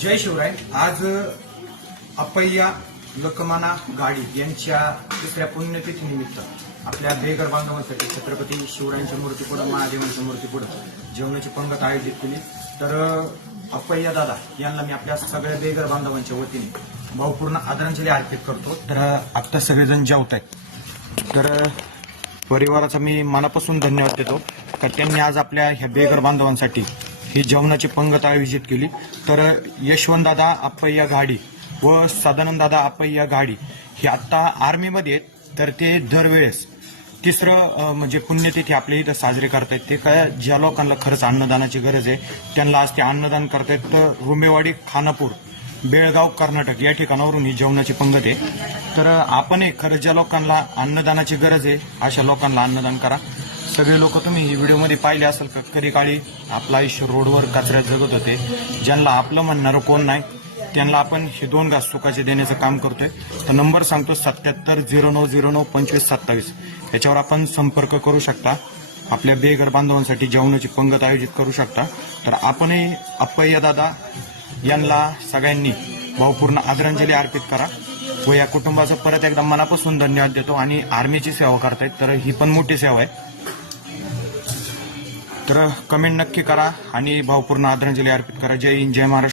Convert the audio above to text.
जय शिवराय। आज अप्पय्या लखमाना गाडी यांच्या तिसऱ्या पुण्यतिथीनिमित्त आपल्या बेघर बांधवांसाठी छत्रपती शिवरायांच्या मूर्तीपुढे, महादेवांच्या मूर्तीपुढे जेवणाची पंगत आयोजित केली। तर अप्पय्या दादा यांना मी आपल्या सगळ्या बेघर बांधवांच्या वतीने भावपूर्ण आदरांजली अर्पित करतो। तर आता सगळेजण जेवत आहेत, तर परिवाराचा मी मनापासून धन्यवाद देतो का त्यांनी आज आपल्या ह्या बेघर बांधवांसाठी ही जेवणाची पंगत आयोजित केली। तर यशवंतदादा अप्पय्या गाडी व सदानंददादा अप्पय्या गाडी हे आता आर्मीमध्ये आहेत। तर ते दरवेळेस तिसरं म्हणजे पुण्यतिथी आपल्या इथं साजरी करतायत। ते काय ज्या लोकांना खरंच अन्नदानाची गरज आहे त्यांना आज ते अन्नदान करतायत। तर रुंबेवाडी, खानापूर, बेळगाव, कर्नाटक या ठिकाणावरून ही जेवणाची पंगत आहे। तर आपणही खरंच ज्या लोकांना अन्नदानाची गरज आहे अशा लोकांना अन्नदान करा। सगळे लोक तुम्ही ही व्हिडिओमध्ये पाहिले असेल का कधी काळी आपलं आयुष्य रोडवर कचऱ्यात जगत होते, ज्यांना आपलं म्हणणारं कोण नाही त्यांना आपण हे 2 घास सुखाचे देण्याचं काम करतोय। तर नंबर सांगतो 7709092527 याच्यावर आपण संपर्क करू शकता। आपल्या बेघर बांधवांसाठी जेवणाची पंगत आयोजित करू शकता। तर आपणही अप्पय्या दादा यांना सगळ्यांनी भावपूर्ण आदरांजली अर्पित करा व या कुटुंबाचं परत एकदा मनापासून धन्यवाद देतो। आणि आर्मीची सेवा करतायत तर ही पण मोठी सेवा आहे। तर कमेंट नक्की करा आणि भावपूर्ण आदरांजली अर्पित करा। जय हिंद, जय महाराष्ट्र।